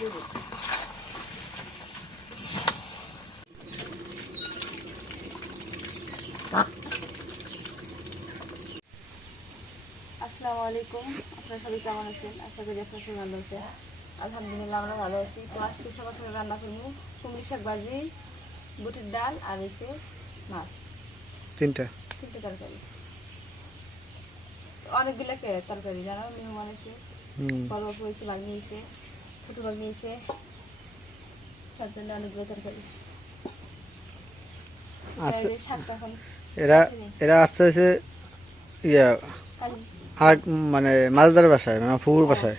দিয়ে দিই। আসসালামু আলাইকুম, আপনারা সবাই কেমন আছেন? আশা করি আপনারা সবাই ভালো আছেন। আলহামদুলিল্লাহ আমরা ভালো আছি। তো আজকে সকাল সকাল রান্না করবো কুমড়ি শাক ভাজি, বুটের ডাল আর এসে মাছ। তিনটা তরকারি, অনেকগুলো তরকারি জানো। মেহমান আছে, বড় বাবু হয়েছে, বাগনি হয়েছে, ছোট বাগনি হয়েছে, তার জন্য অনেকগুলো তরকারি। শাকটা এখন এরা আসতে হয়েছে ইয়া আর মানে মাছদার বাসায়, মানে ফুকুর বাসায়।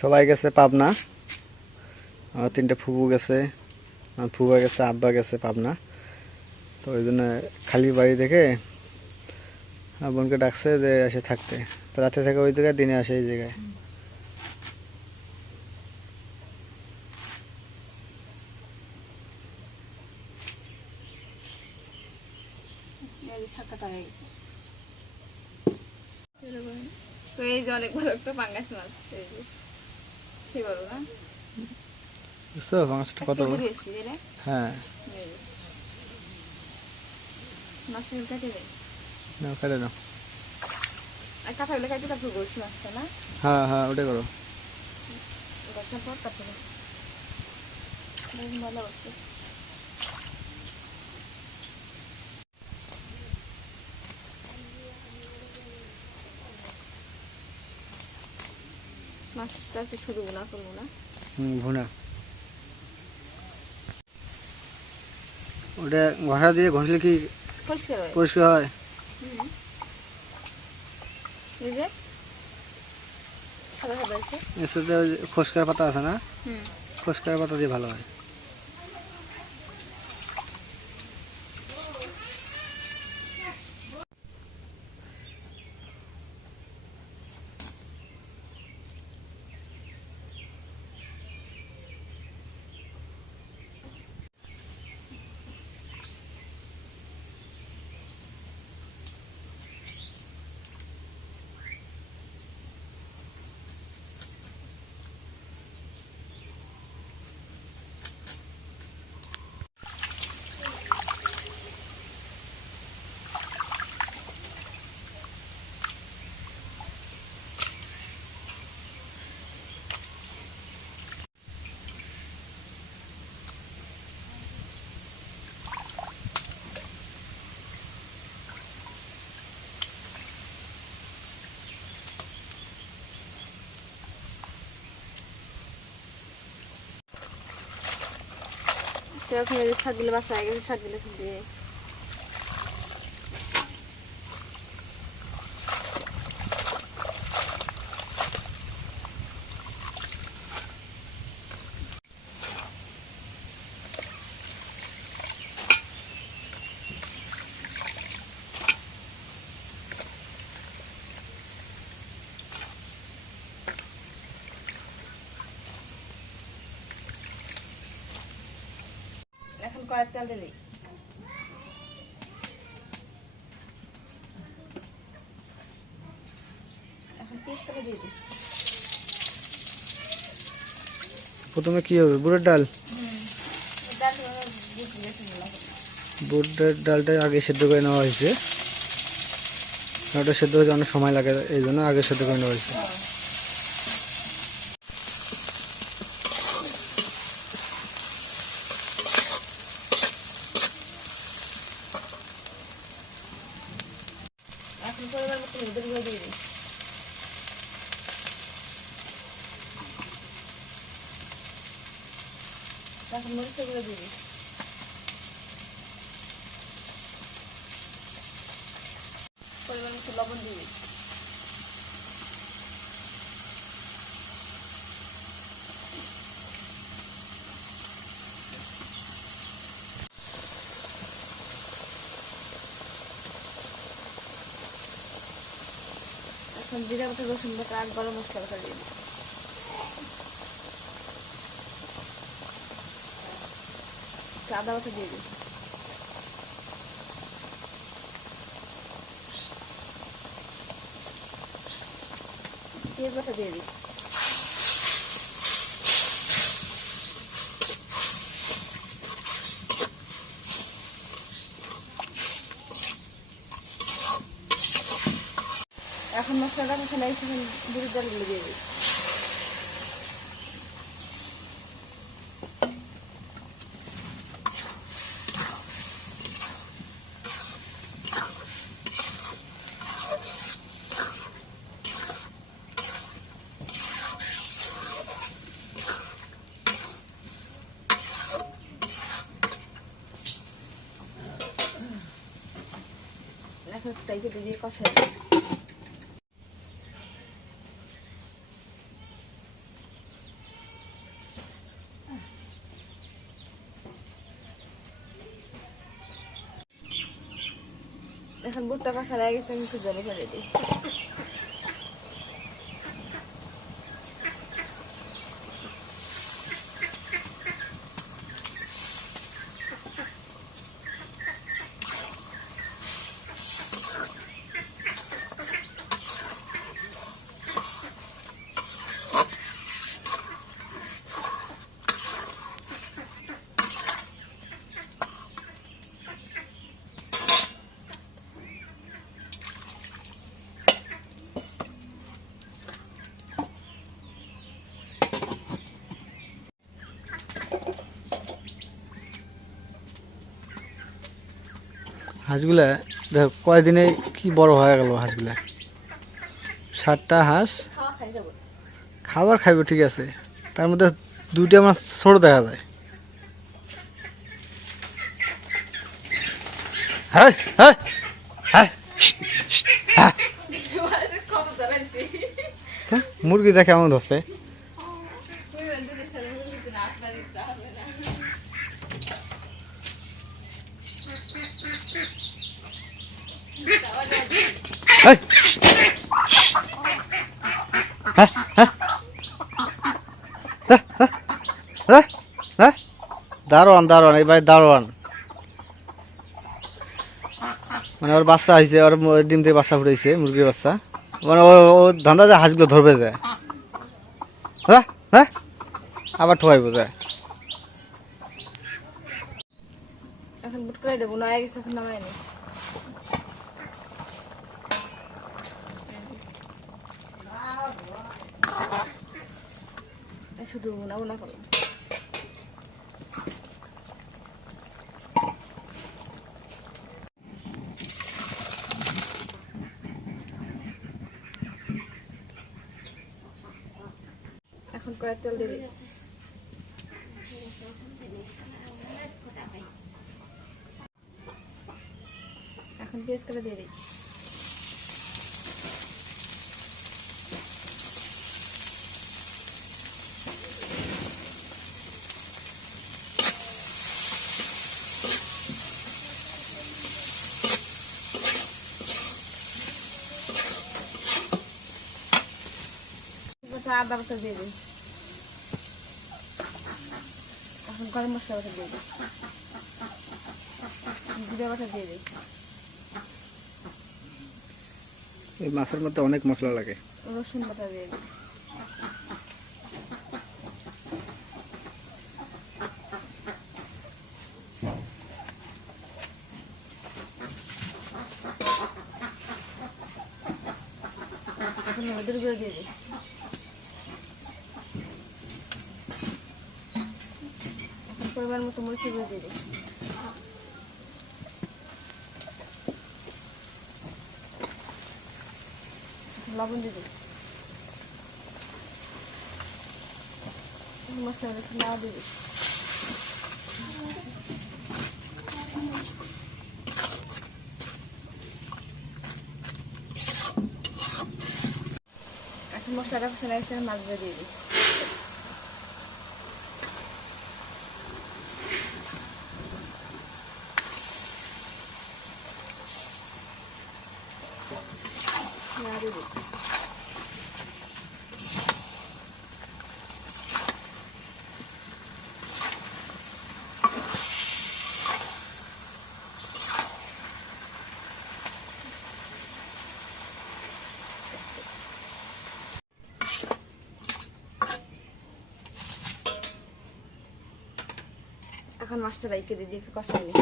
সবাই গেছে পাবনা, আমার 3টা ফুপু গেছে, আমার ফুবা গেছে, আব্বা গেছে পাবনা। তো ওই জন্য খালি বাড়ি দেখে বোনকে ডাকছে যে এসে থাকতে। তো রাতে থাকে ওই জায়গায়, দিনে আসে এই জায়গায়। তো এই যে অনেক বড় একটা পাঙ্গাস মাছ, সে বড় না বুঝছো মাছটা কত বড়? হ্যাঁ মাছটা কেটে দেয় না, কেটে নাও। আর কাঁঠাগুলো কেটে তারপর গোস মাছটা না? হ্যাঁ হ্যাঁ ওটাই করো। গোসার পর তারপরে ভালো হচ্ছে। মাছটা শুধু ভুনা করবো না? ভুনা ওটা ঘষা দিয়ে ঘষলে কি পরিষ্কার হয়? এর সাথে খসকার পাতা আছে না, খসকার পাতা দিয়ে ভালো হয়। এখন এই যে শাকগুলো বাছা হয়ে গেছে, শাকগুলো দিয়ে এখন কড়াই তেল দিয়ে দিই। এখন পেস্টটা দিয়ে দিই। প্রথমে কি হবে? বুটের ডাল, বুটের ডালটা আগে সেদ্ধ করে নেওয়া হয়েছে। ওটা সেদ্ধ হতে অনেক সময় লাগে, এই জন্য আগে সেদ্ধ করে নেওয়া হয়েছে। এখন পরিমাণ মতো হলুদের গুঁড়ো দিয়ে দিই। এখন মরিচের গুঁড়ো দিয়ে দিই। পরিমাণ মতো লবণ দিয়ে দিই। এখন জিরা বাটা, রসুন বাটা আর গরম মশলা দিয়ে দিই। আদা বাটা দিয়ে দিই। পেঁয়াজ বাটা দিয়ে দিই। এখন মশলাটা মশলা বুড়ির ডালগুলো দিয়ে দিই। এখন তাইকে দিয়ে কষাই দিই। এখন বুটটা কষা হয়ে গেছে, আমি একটু জল ফেলে দিই। হাঁসগুলা দেখ কয়দিনে কি বড় হয়ে গেল হাঁসগুলা। 7টা হাঁস খাওয়া খাই যাবো। খাবার খাইবে ঠিক আছে, তার মধ্যে 2টা আমার ছোট দেখা যায়। হ্যাঁ হ্যাঁ হ্যাঁ হ্যাঁ। মুরগি দেখে কেমন ধরছে। হ্যাঁ হ্যাঁ হ্যাঁ হ্যাঁ, দারোয়ান দারোয়ান, এই ভাই দারোয়ান। মানে ওর বাচ্চা হয়েছে, ওর ডিম থেকে বাচ্চা ফুটেছে, মুরগির বাচ্চা। মানে ও ধান্দা যায় হাঁসগুলো ধরবে যায়। হ্যাঁ হ্যাঁ, আবার ঠোয়াইব যায়। এখন বুট করে দেবো, নয়া গেছে, এখন নামাই নি। শুধু উনা উনা করলাম। এখন কড়াই তেল দিয়ে দিই। এখন পেঁয়াজ করে দিয়ে দিই। আদা বাটা দিয়ে দিই। এখন গরম মশলা বাটা দিয়ে দিই, জিরা বাটা দিয়ে দিই। এই মাছের মধ্যে অনেক মশলা লাগে। রসুন বাটা দিয়ে দিই। এখন হলুদের গুঁড়ো দিয়ে দিই। এখন পরিমাণ মতো মরিচের গুঁড়ো দিয়ে দিই। লবণ দিয়ে দিই। মশলা একটু নাড়া দিয়ে দিই। এখন মশলাটা কষা লাগছে, মাছগুলো দিয়ে দিই। নাড়া দিয়ে দিই। এখন মাছটা রাইকে দিদি একটু কষাই নি।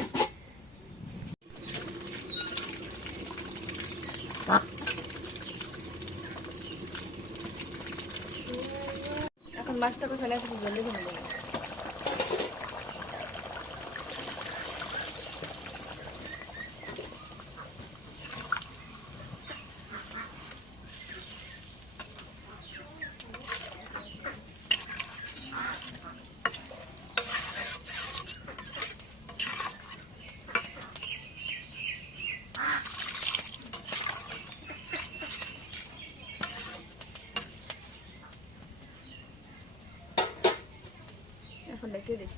এখন মাছটা কষালে একটু জলদি ভেঙে দেবো। এখন রেখে দিই।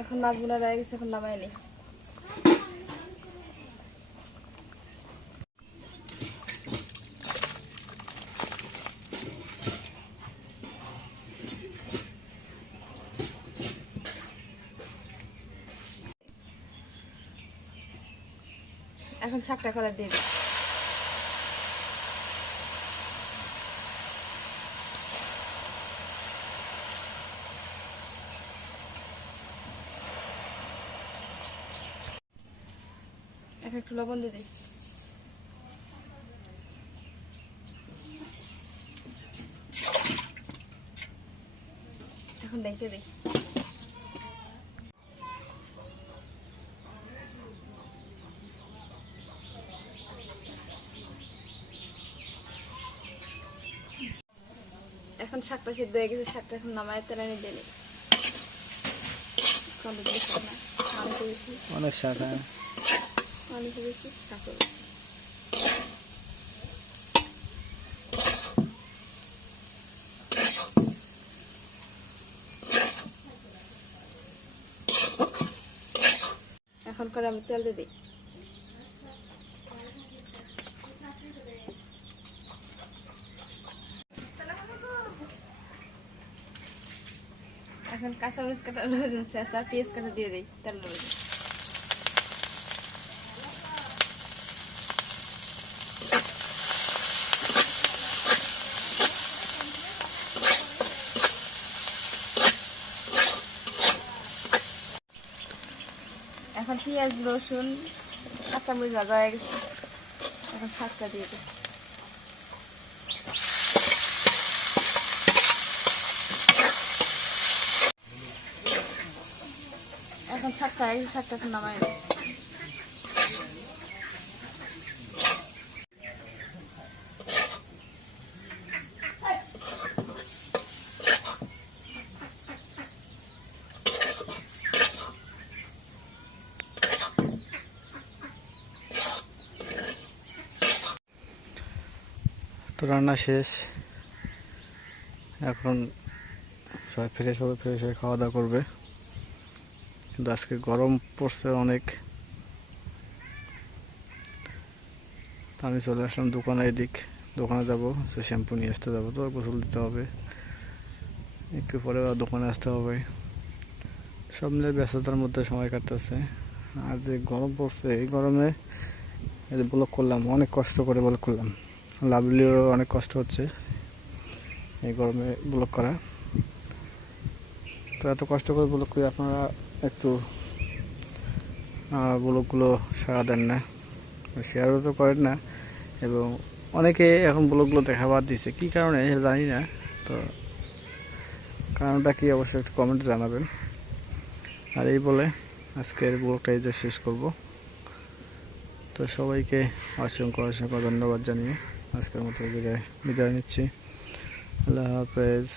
এখন মাছগুলো রয়ে গেছে, এখন নামাই নি। এখন শাকটা করে দিয়ে দিই। এখন একটু লবণ দিয়ে দিই। এখন রেখে দিই। এখন শাকটা সিদ্ধ হয়ে গেছে, শাকটা এখন নামায় তেলে নিয়ে দিই। মানুষ বেশি, অনেক শাক। হ্যাঁ, মানুষ বেশি, শাকও বেশি। এখন করে আমি তেল দিয়ে দিই। এখন কাঁচামরিচ কাটা, রসুন চেঁচা, পেঁয়াজ কাটা দিয়ে দিই তেল রয়েছে। এখন পেঁয়াজ রসুন কাঁচামরিচ ভাজা হয়ে গেছে, এখন শাকটা দিয়ে দিই। এখন শাকটা হয়ে গেছে, শাকটা এখন নামাই দিই। তো রান্না শেষ। এখন সবাই ফ্রেশ হবে, ফ্রেশ হয়ে খাওয়া দাওয়া করবে। কিন্তু আজকে গরম পড়ছে অনেক। তো আমি চলে আসলাম দোকানে, এদিক দোকানে যাবো, সে শ্যাম্পু নিয়ে আসতে যাবো, তো গোসল দিতে হবে, একটু পরে আবার দোকানে আসতে হবে। সব মিলে ব্যস্ততার মধ্যে সময় কাটতেছে। আর যে গরম পড়ছে, এই গরমে এই যে ব্লগ করলাম, অনেক কষ্ট করে ব্লগ করলাম। লাভলিরও অনেক কষ্ট হচ্ছে এই গরমে ব্লগ করা। তো এত কষ্ট করে ব্লগ করি, আপনারা একটু ব্লগগুলো সাড়া দেন না, শেয়ারও তো করেন না, এবং অনেকে এখন ব্লগগুলো দেখা বাদ দিছে। কী কারণে জানি না, তো কারণটা কি অবশ্যই একটু কমেন্টে জানাবেন। আর এই বলে আজকের ব্লগটা এই যে শেষ করব। তো সবাইকে অসংখ্য অসংখ্য ধন্যবাদ জানিয়ে আজকের মতো বিদায় নিচ্ছি। আল্লাহ হাফেজ।